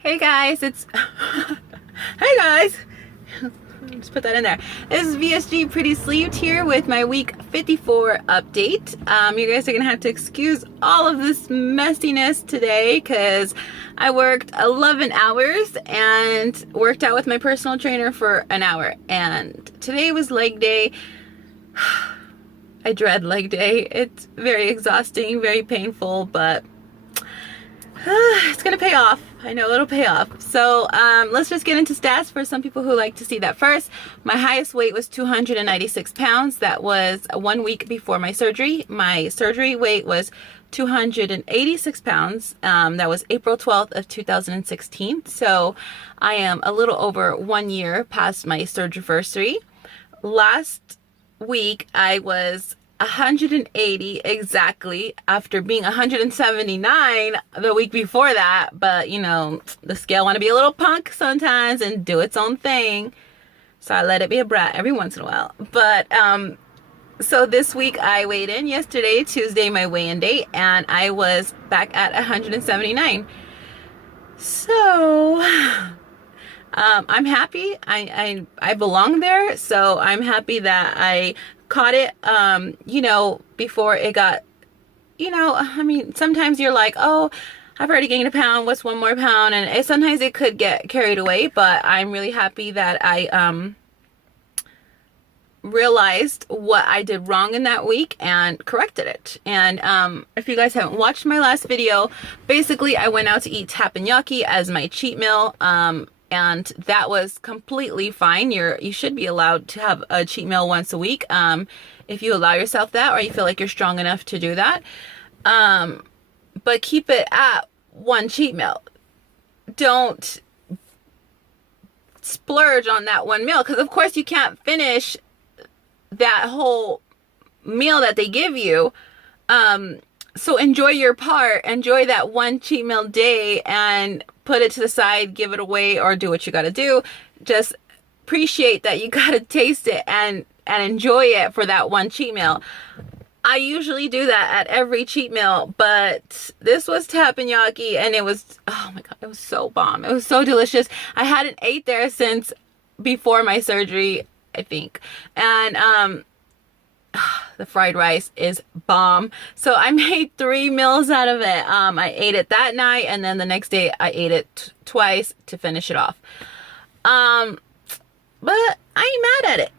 Hey guys, it's hey guys. Just put that in there. This is VSG Pretty Sleeved here with my week 54 update. You guys are gonna have to excuse all of this messiness today because I worked 11 hours and worked out with my personal trainer for an hour. And today was leg day. I dread leg day. It's very exhausting, very painful, but it's gonna pay off. I know it'll pay off. So let's just get into stats for some people who like to see that first. My highest weight was 296 pounds. That was 1 week before my surgery. My surgery weight was 286 pounds. That was April 12th of 2016. So I am a little over 1 year past my surgery. Last week I was 180 exactly after being 179 the week before that, but you know, the scale want to be a little punk sometimes and do its own thing, so I let it be a brat every once in a while. But so this week I weighed in yesterday, Tuesday, my weigh-in date, and I was back at 179. So I'm happy. I belong there, so I'm happy that I caught it, before it got, I mean, sometimes you're like, oh, I've already gained a pound, what's one more pound? And sometimes it could get carried away, but I'm really happy that I realized what I did wrong in that week and corrected it. And if you guys haven't watched my last video, basically I went out to eat teppanyaki as my cheat meal. And that was completely fine. You should be allowed to have a cheat meal once a week, if you allow yourself that, or you feel like you're strong enough to do that. But keep it at one cheat meal. Don't splurge on that one meal, because of course you can't finish that whole meal that they give you. So enjoy your part, enjoy that one cheat meal day and put it to the side, give it away, or do what you gotta do. Just appreciate that you gotta taste it and enjoy it for that one cheat meal. I usually do that at every cheat meal, but this was teppanyaki and it was, oh my god, it was so bomb. It was so delicious. I hadn't ate there since before my surgery, I think. And the fried rice is bomb. So I made 3 meals out of it. I ate it that night, and then the next day I ate it twice to finish it off. But I ain't mad at it.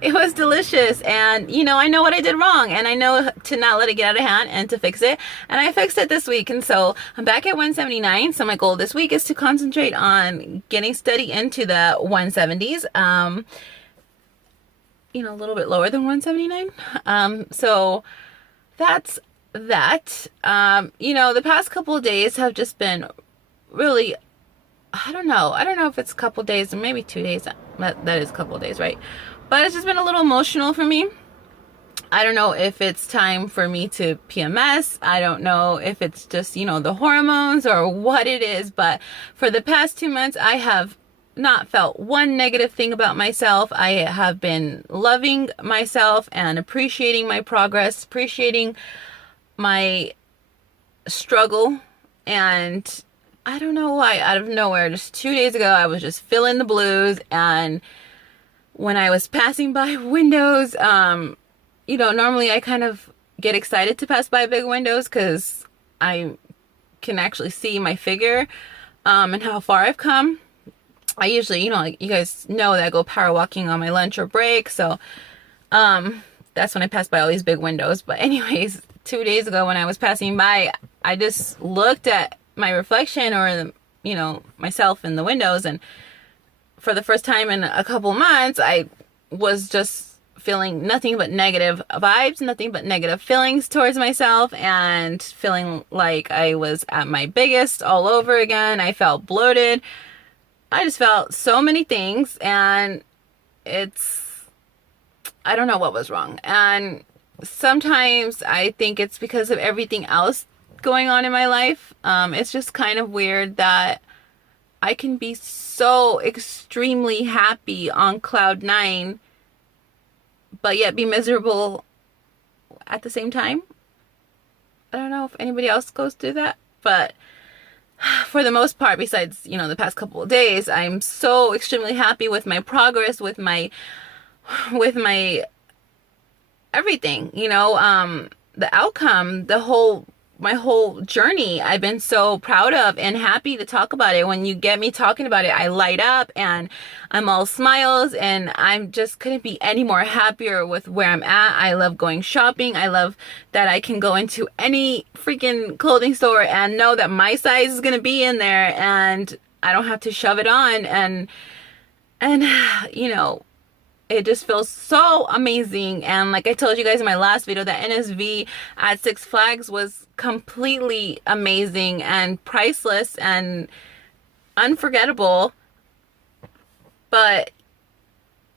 It was delicious, and I know what I did wrong, and I know to not let it get out of hand and to fix it, and I fixed it this week. And so I'm back at 179. So my goal this week is to concentrate on getting steady into the 170s. A little bit lower than 179. So that's that. The past couple of days have just been really, I don't know if it's a couple of days or maybe 2 days. That is a couple of days, right? But it's just been a little emotional for me. I don't know if it's time for me to PMS. I don't know if it's just, the hormones or what it is. But for the past 2 months, I have not felt one negative thing about myself. I have been loving myself and appreciating my progress, appreciating my struggle. And I don't know why, out of nowhere, just 2 days ago, I was just feeling the blues. And when I was passing by windows, normally I kind of get excited to pass by big windows because I can actually see my figure, and how far I've come. I usually, you guys know that I go power walking on my lunch or break. So, that's when I pass by all these big windows. But anyways, 2 days ago when I was passing by, I just looked at my reflection or, myself in the windows. And for the first time in a couple months, I was just feeling nothing but negative vibes, nothing but negative feelings towards myself, and feeling like I was at my biggest all over again. I felt bloated. I just felt so many things, and I don't know what was wrong. And sometimes I think it's because of everything else going on in my life. It's just kind of weird that I can be so extremely happy on cloud 9, but yet be miserable at the same time. I don't know if anybody else goes through that, but for the most part, besides, the past couple of days, I'm so extremely happy with my progress, with my everything, the outcome, my whole journey. I've been so proud of and happy to talk about it. When you get me talking about it, I light up and I'm all smiles, and I'm just couldn't be any more happier with where I'm at. I love going shopping. I love that I can go into any freaking clothing store and know that my size is going to be in there, and I don't have to shove it on, and it just feels so amazing. And like I told you guys in my last video, that NSV at Six Flags was completely amazing and priceless and unforgettable. But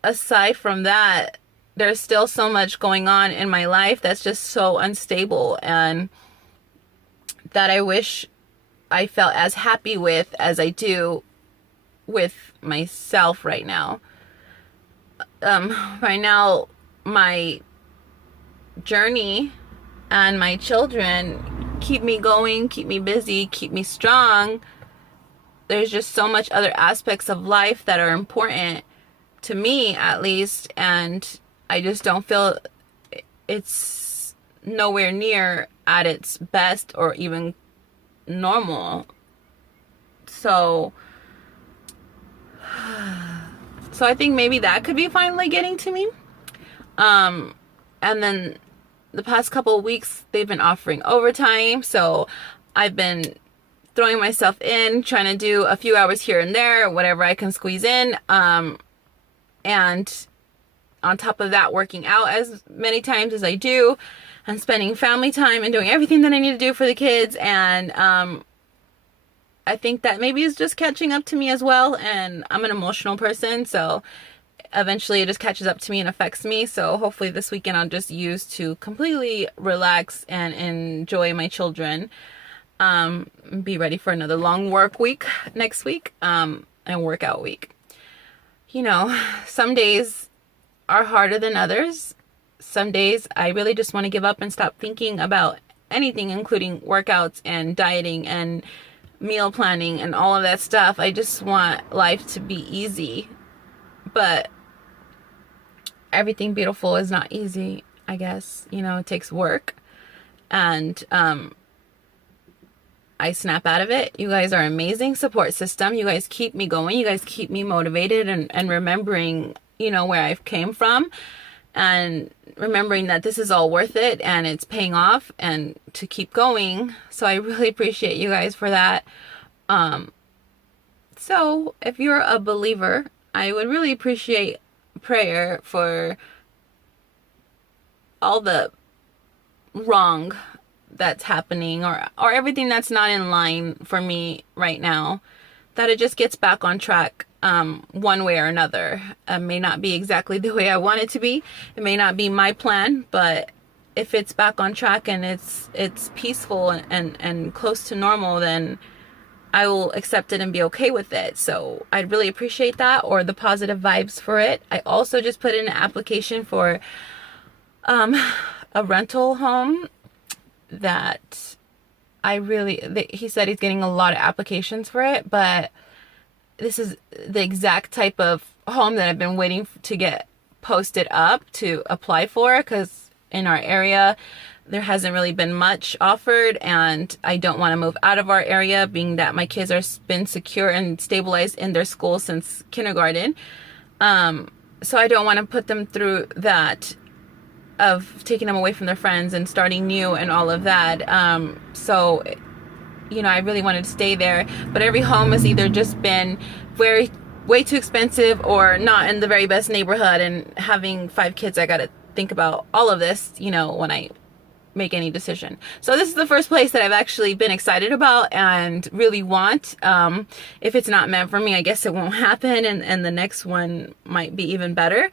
aside from that, there's still so much going on in my life that's just so unstable, and that I wish I felt as happy with as I do with myself right now. Right now, my journey and my children keep me going, keep me busy, keep me strong. There's just so much other aspects of life that are important to me, at least, and I just don't feel it's nowhere near at its best or even normal. So I think maybe that could be finally getting to me. And then the past couple of weeks, they've been offering overtime. So I've been throwing myself in, trying to do a few hours here and there, whatever I can squeeze in. And on top of that, working out as many times as I do, and spending family time and doing everything that I need to do for the kids. And I think that maybe is just catching up to me as well. And I'm an emotional person, so eventually it just catches up to me and affects me. So hopefully this weekend I'll just use to completely relax and enjoy my children. Be ready for another long work week next week, and workout week. Some days are harder than others. Some days I really just want to give up and stop thinking about anything, including workouts and dieting and meal planning and all of that stuff. I just want life to be easy. But everything beautiful is not easy, I guess. It takes work. And I snap out of it. You guys are an amazing support system. You guys keep me going. You guys keep me motivated and remembering, where I've came from, and remembering that this is all worth it and it's paying off, and to keep going. So I really appreciate you guys for that. So if you're a believer, I would really appreciate prayer for all the wrong that's happening, or everything that's not in line for me right now, that it just gets back on track, one way or another. It may not be exactly the way I want it to be. It may not be my plan, but if it's back on track and it's peaceful and close to normal, then I will accept it and be okay with it. So I'd really appreciate that, or the positive vibes for it. I also just put in an application for a rental home that he said he's getting a lot of applications for it, but this is the exact type of home that I've been waiting to get posted up to apply for, because in our area there hasn't really been much offered, and I don't want to move out of our area, being that my kids are been secure and stabilized in their school since kindergarten. So I don't want to put them through that of taking them away from their friends and starting new and all of that. So I really wanted to stay there, but every home has either just been way too expensive or not in the very best neighborhood. And having 5 kids, I got to think about all of this, when I make any decision. So this is the first place that I've actually been excited about and really want. If it's not meant for me, I guess it won't happen, and the next one might be even better.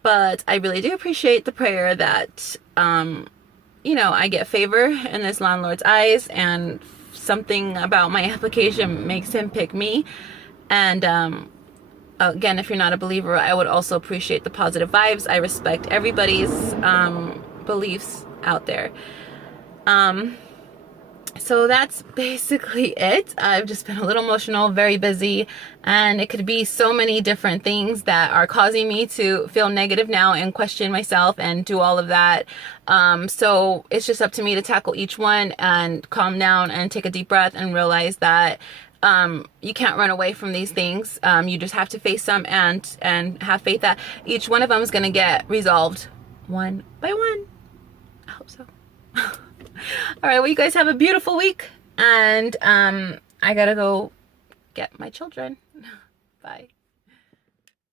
But I really do appreciate the prayer that, I get favor in this landlord's eyes, and something about my application makes him pick me. And again, if you're not a believer, I would also appreciate the positive vibes. I respect everybody's beliefs out there. So that's basically it. I've just been a little emotional, very busy, and it could be so many different things that are causing me to feel negative now and question myself and do all of that. So it's just up to me to tackle each one and calm down and take a deep breath and realize that you can't run away from these things. You just have to face them and have faith that each one of them is going to get resolved one by one. I hope so. All right, well, you guys have a beautiful week, and I gotta go get my children. Bye.